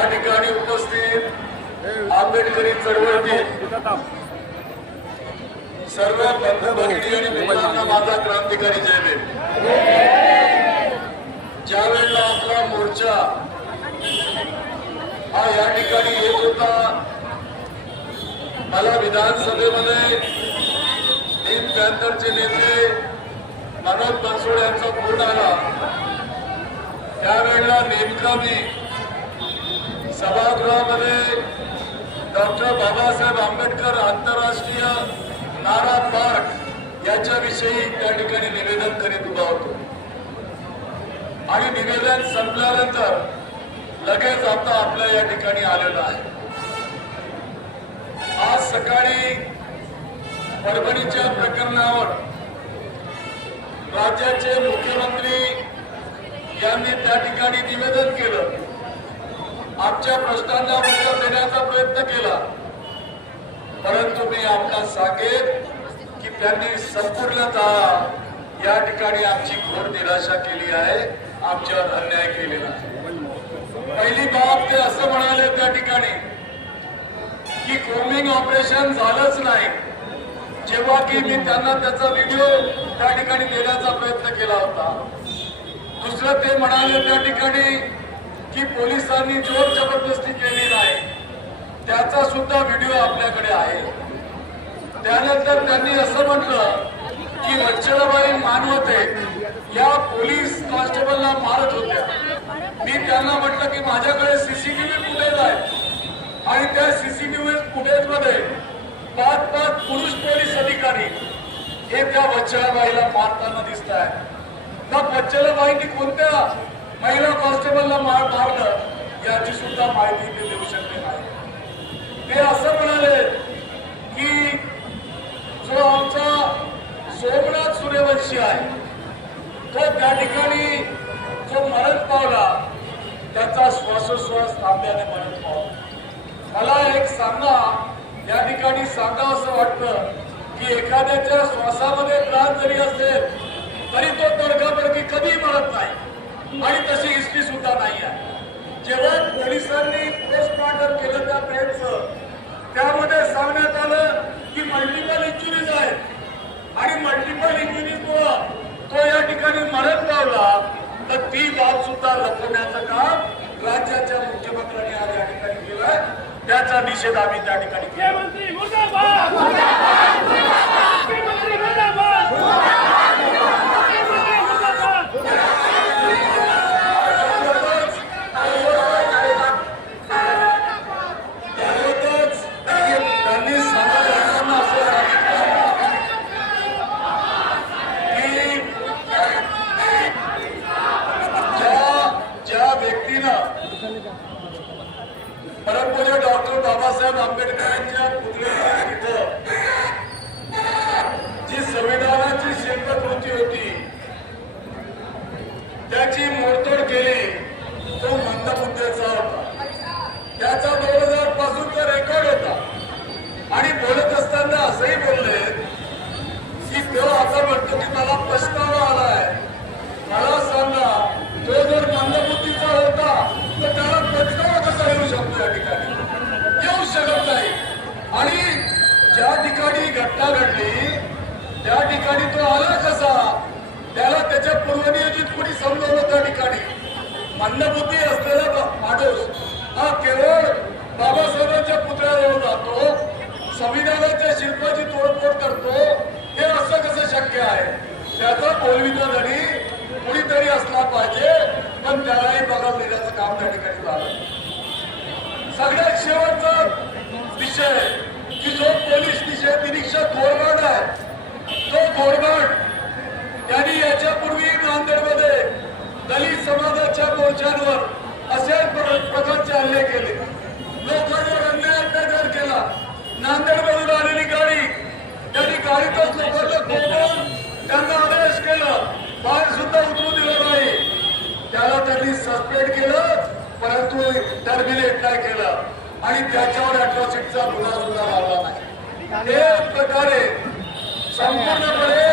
या ठिकाणी उपस्थित आंबेडकरी चळवळतील सर्व बंधू भगिनी आणि मित्रांना माझा क्रांतिकारी जय देव ज्या वेळेला आपला मोर्चा हा या ठिकाणी येत होता मला विधानसभेमध्ये तीन पॅन्थरचे नेते मनोज बनसोड यांचा फोन आला. त्यावेळेला नेमका मी सभागृहामध्ये डॉक्टर बाबासाहेब आंबेडकर आंतरराष्ट्रीय नारा पार्क याच्याविषयी त्या ठिकाणी निवेदन करीत उभा होतो. आणि निवेदन संपल्यानंतर लगेच आता आपल्या या ठिकाणी आलेलं आहे. आज सकाळी परभणीच्या प्रकरणावर राज्याचे मुख्यमंत्री यांनी त्या ठिकाणी निवेदन केलं. आमच्या प्रश्नांना उत्तर देण्याचा प्रयत्न केला. परंतु मी आपला सांगेन की त्यांनी संपूर्णतः या ठिकाणी आमची घोर निराशा केली आहे. आमच्यावर अन्याय केलेला आहे. पहिली बाब ते असं म्हणाले त्या ठिकाणी की कोमिंग ऑपरेशन झालंच नाही. जेव्हा की मी त्यांना त्याचा व्हिडिओ त्या ठिकाणी देण्याचा प्रयत्न केला होता. दुसरं ते म्हणाले त्या ठिकाणी की पोलिसांनी जोर जबरदस्ती केली नाही त्याचा सुद्धा व्हिडिओ आपल्याकडे आहे. त्यानंतर त्यांनी असं म्हटलं की वच्छलाबाई मानवते या पोलीस कॉन्स्टेबलला मारत होत्या. मी त्यांना म्हटलं की माझ्याकडे सीसीटीव्ही फुटेज आहे. आणि त्या सीसीटीव्ही फुटेजमध्ये पाच पाच पुरुष पोलीस अधिकारी हे त्या वच्छलाबाईला मारताना दिसत आहे मग वच्छलाबाईंनी कोणत्या महिला कॉन्स्टेबलला मार मारलं याची सुद्धा माहिती ते देऊ शकले नाही. ते असं म्हणाले की जो आमचा सोमनाथ सूर्यवंशी आहे. तो त्या ठिकाणी जो मरण पावला त्याचा श्वासोश्वास थांबल्याने मरण पावला. मला एक सांगा या ठिकाणी सांगा असं वाटतं की एखाद्याच्या श्वासामध्ये प्राण जरी असेल तरी तो तडकाबडकी कधी मरत नाही. आणि सुद्धा नाही आहे. जेव्हा पोलिसांनी पोस्टमॉर्टम केलं त्या पेनचं त्यामध्ये सांगण्यात आलं की मल्टिपल इंजुरीज आहेत. आणि मल्टिपल इंजुरीजमुळं तो या ठिकाणी मरण पावला तर ती बाब सुद्धा लपवण्याचं काम राज्याच्या मुख्यमंत्र्यांनी आज या ठिकाणी केलं त्याचा निषेध आम्ही त्या ठिकाणी केला. बाबासाहेब आंबेडकरांच्या पुतळ्याच्या इथं जी संविधानाची शिल्पकृती होती त्याची मोडतोड केली तो मंद मुद्द्याचा होता. त्याचा दोन हजारपासून पासूनचा रेकॉर्ड होता. आणि बोलत असताना असंही बोलले की तो आता म्हणतो की मला पछतावा आलाय मला सांगा तो जर मंदबुद्धीचा होता तर त्याला पछतावा कसा येऊ शकतो या ठिकाणी येऊ शकत नाही आणि ज्या ठिकाणी घटना घडली त्या ठिकाणी तो आला कसा? त्याला त्याच्या पूर्वनियोजित कोणी समजवलं त्या ठिकाणी? मंदबुद्धी असलेला माणूस हा केवळ बाबासाहेबांच्या पुतळ्याजवळ जातो संविधानाच्या शिल्पाची तोडफोड करतो हे असं कसं शक्य आहे? त्याचा बोलविता जरी कुणीतरी असला पाहिजे पण त्यालाही बघा देण्याचं काम त्या ठिकाणी झालं. सगळ्या शेवटचा विषय की जो पोलीस अतिशय निरीक्षक आहे. तो घोरबाड त्यांनी याच्यापूर्वी नांदेडमध्ये दलित समाजाच्या मोर्चांवर असे प्र- प्रकारचे हल्ले केले. लोकांवर अन्याय अत्याचार केला. नांदेडमधून आलेली गाडी त्यांनी गाडीतच लोकांना कोंबून त्यांना आदेश केला. बाहेर सुद्धा उतरू दिलं नाही. त्याला त्यांनी सस्पेंड केलं परंतु टर्मिनेट नाही केलं. आणि त्याच्यावर अट्रॉसिटीचा गुन्हा सुद्धा लावला नाही. हे प्रकारे संपूर्णपणे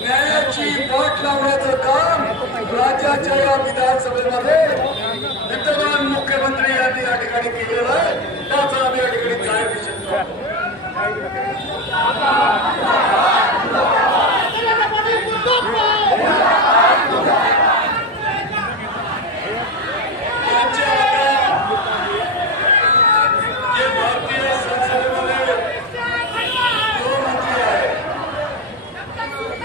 न्यायाची आमची लावण्याचं काम राज्याच्या या विधानसभेमध्ये विद्यमान मुख्यमंत्री यांनी या ठिकाणी केलेलं आहे. त्याचा आम्ही या ठिकाणी जाहीर निषेध करतो यांच्या आता जे भारतीय संसदेमध्ये गृहमंत्री आहेत त्यांनी परवाच्या दिवशी बाबासाहेबांबद्दल बोलत असताना डॉक्टर आंबेड आंबेडकर डॉक्टर आंबेडकर ने माना है आंबेडकर एक फैशन है क्या आंबेडकर आंबेडकर आप करते हैं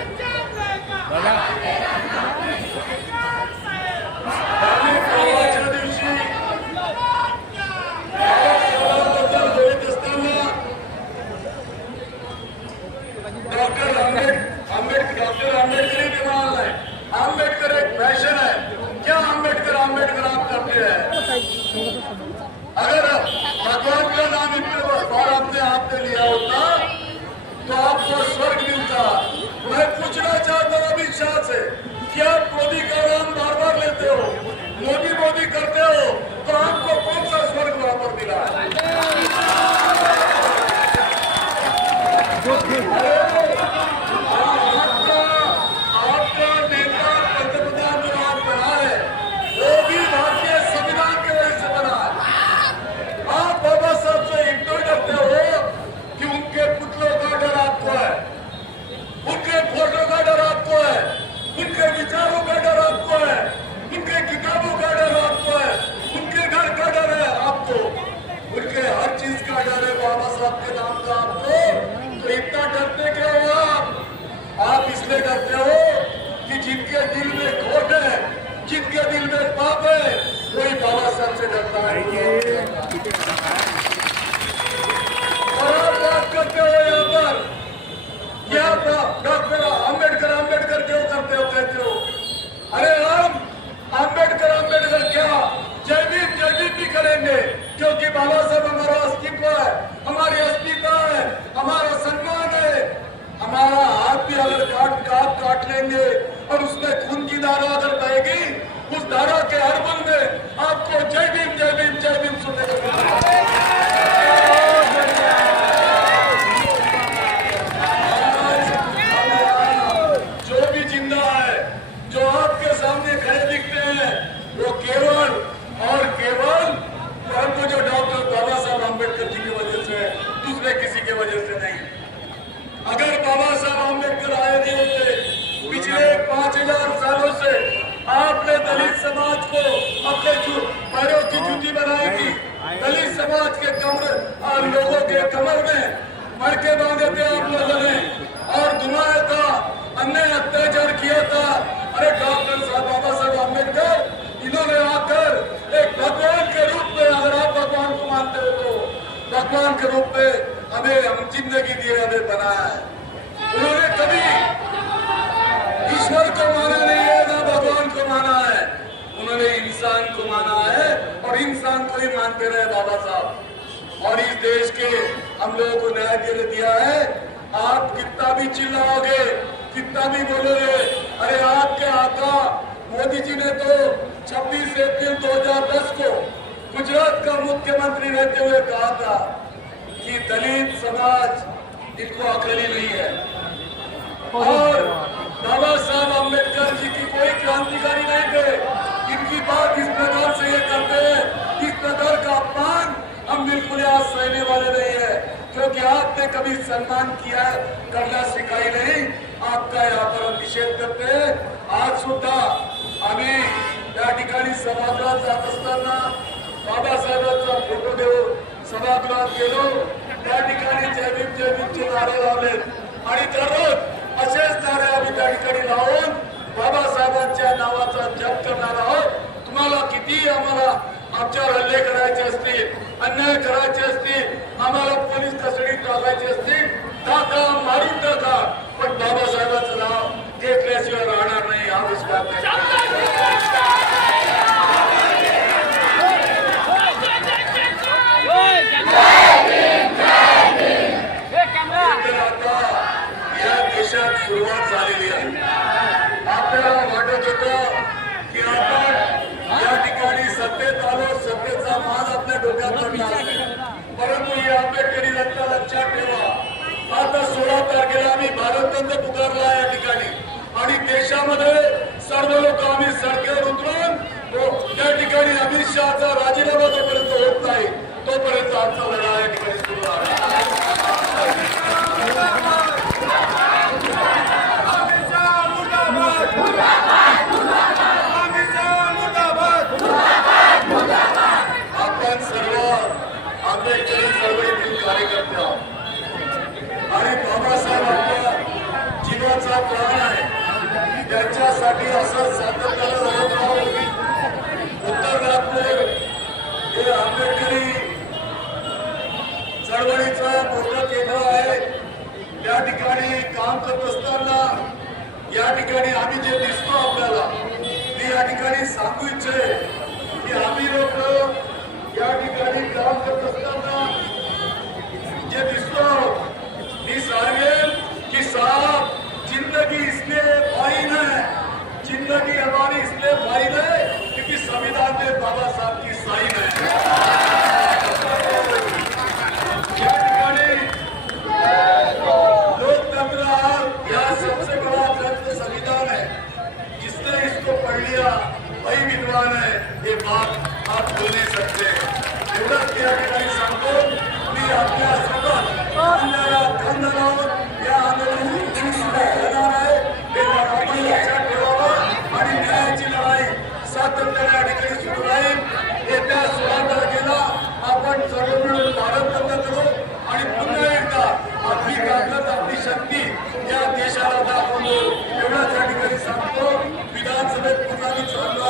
अगर भगवान का नाम इतने बार आपने आपने लिया होता तो आपको स्वर्ग मिलता मैं पूछना चाहता हूं अमित शाह से कि आप मोदी का नाम बार बार लेते हो मोदी मोदी करते हो तो आपको कौन सा स्वर्ग वहां पर मिला है आपका आपका नेता पंतप्रधान जो आप बना है वो भी भारतीय संविधान के वजह से बना है आप बाबा साहब से इतना डरते हो कि उनके पुतलों का डर आपको है उनके फोटो का डर आपको है उनके विचारों का डर आपको है उनके किताबों का डर आपको है उनके घर का डर है आपको उनके हर चीज का डर है बाबा साहब के नाम का आपको तो इतना डरते क्या हो आप आप इसलिए डरते हो कि जिनके दिल में खोट है जिनके दिल में पाप है वही बाबा साहब से डरता है और आप बात करते हो यहाँ पर क्या डॉक्टर आम्बेडकर आम्बेडकर क्यों करते हो कहते हो अरे हम आम्बेडकर आम्बेडकर क्या जय भीम जय भीम भी करेंगे क्योंकि बाबा साहब हमारा अस्तित्व है हमारी अस्मिता है हमारा सम्मान है हमारा हाथ भी अगर काट काट काट लेंगे और उसमें खून की धारा अगर बहेगी उस धारा के हर बल में आपको जय भीम जय भीम जय भीम सुनने को मिलेगा जो भी जिंदा है जो आपके सामने खड़े दिखते हैं वो केवल और केवल परंतु जो डॉक्टर बाबा साहब आम्बेडकर जी की वजह से है, दूसरे किसी की वजह से नहीं अगर बाबा साहब आम्बेडकर आए नहीं होते पिछले पांच हजार सालों से आपने दलित समाज को अपने जू- पैरों की जूती बनाई थी दलित समाज के कमर और लोगों के कमर में मड़के बांधे थे आप लोगों ने और घुमाया था अन्याय अत्याचार किया था। अरे डॉक्टर साहब बाबा साहब आम्बेडकर इन्होंने आकर एक भगवान के रूप में अगर आप भगवान को मानते हो तो भगवान के रूप में हमें हम जिंदगी दिए हमें बनाया है। उन्होंने कभी ईश्वर को माना नहीं है ना भगवान को माना है उन्होंने इंसान को माना है और इंसान को ही मानते रहे बाबा साहब और इस देश के हम लोगों को न्याय दे दिया है आप कितना भी चिल्लाओगे कितना भी बोलोगे अरे आपके आका मोदी जी ने तो 26 अप्रैल 2010 को गुजरात का मुख्यमंत्री रहते हुए कहा था कि दलित समाज इनको अकेली नहीं है और बाबा साहब अम्बेडकर जी की कोई क्रांतिकारी नहीं थे इनकी बात इस प्रकार से ये करते हैं इस प्रकार का अपमान हम बिल्कुल आज सहने वाले नहीं है। क्योंकि आपने कभी सम्मान किया करना सिखाई नहीं आपका यहाँ पर हम निषेध करते हैं। आज सुद्धा आम्ही या ठिकाणी सभागृहात जात असताना बाबासाहेबांचा फोटो देऊन सभागृहात गेलो त्या ठिकाणी जय भीम जय भीमचे नारे लावले आणि दररोज असेच नारे आम्ही त्या ठिकाणी लावून बाबासाहेबांच्या नावाचा जप करणार आहोत तुम्हाला किती आम्हाला आमच्यावर हल्ले करायचे असतील अन्याय करायचे असतील आम्हाला पोलीस कस्टडीत टाकायचे असतील टाका मारून टाका पण बाबासाहेबांचं नाव घेतल्याशिवाय राहणार नाही हा विश्वास देशामध्ये सर्व लोक आम्ही सरकार उतरून त्या ठिकाणी अमित शहाचा राजीनामा जोपर्यंत होत नाही तोपर्यंत आमचा लढा या ठिकाणी सुरू आहे आणि बाबासाहेब आपल्या जीवाचा प्राण आहे. त्यांच्यासाठी असं सातत्यानं लढत राहू उत्तर नागपूर हे आंबेडकरी चळवळीचं मोठं केंद्र आहे त्या ठिकाणी काम करत असताना या ठिकाणी आम्ही जे दिसतो आपल्याला मी या ठिकाणी सांगू इच्छे की आम्ही लोक या ठिकाणी काम करत असताना जिंदगी इसलिए भाई है। जिंदगी हमारी इसलिए भाई है।